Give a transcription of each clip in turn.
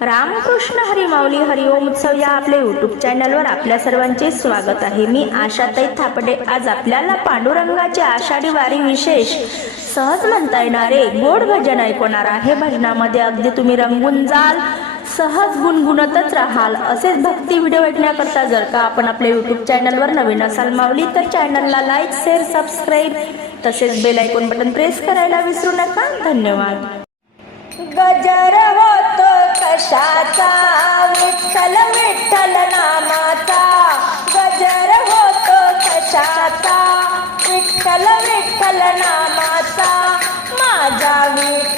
रामकृष्ण हरिमाऊली हरिओम उत्सव या आपल्या यूट्यूब चॅनलवर आपल्या सर्वांचे स्वागत आहे. मी आशाताई थापडे. आज आपल्याला पांडुरंगाचे आषाढी वारी विशेष सहज म्हणता येणारे गोड भजन ऐकवणार आहे. भजनामध्ये अगदी तुम्ही रंगून जाल सहज गुणगुणतच राहाल. असेच भक्ती व्हिडिओ ऐकण्याकरता जर का आपण आपल्या यूट्यूब चॅनलवर नवीन असाल माऊली तर चॅनलला लाईक शेअर सबस्क्राईब तसेच बेल आयकॉन बटन प्रेस करायला विसरू नका. धन्यवाद. गजर विठ्ठल विठ्ठल नामाचा. गजर होतो कशाचा? विठ्ठल विठ्ठल नामाचा. माझा विठ्ठल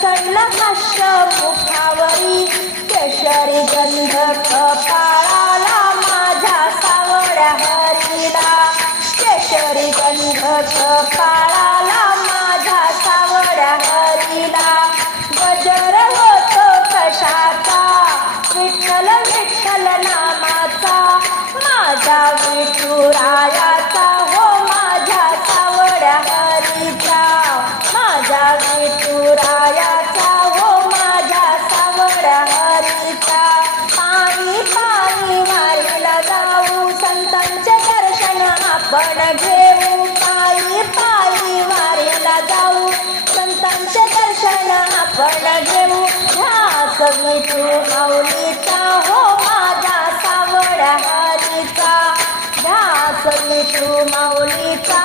प्रसन्न हर्ष मुखावरी केशरी गंध कपाळाला माझ्या सावड्या हरीला केशरी गंध कपाळाला माझ्या सावड्या हरीला गजर होतो कशाचा? विठ्ठल विठ्ठल नामाचा. माझा विठुराया बड घेऊ पायी पायी वारीला जाऊ. संतांचे दर्शन आपण घेऊ. ध्यास मिठू माऊलीचा हो माझा सावड हरीचा ध्यास मिठू माऊलीचा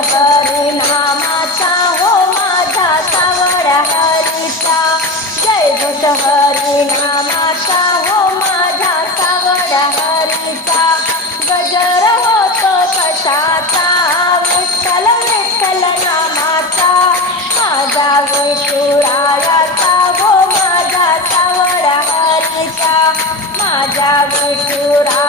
नामाचा हो माझा सावड हरीचा. जय घट हरी नामाचा हो माझा सावड हरीचा. गजर होतो कशाचा विठ्ठल विठ्ठल नामाचा. माझा विठुरायाचा हो माझा सावड हरीचा. माझा विठुरा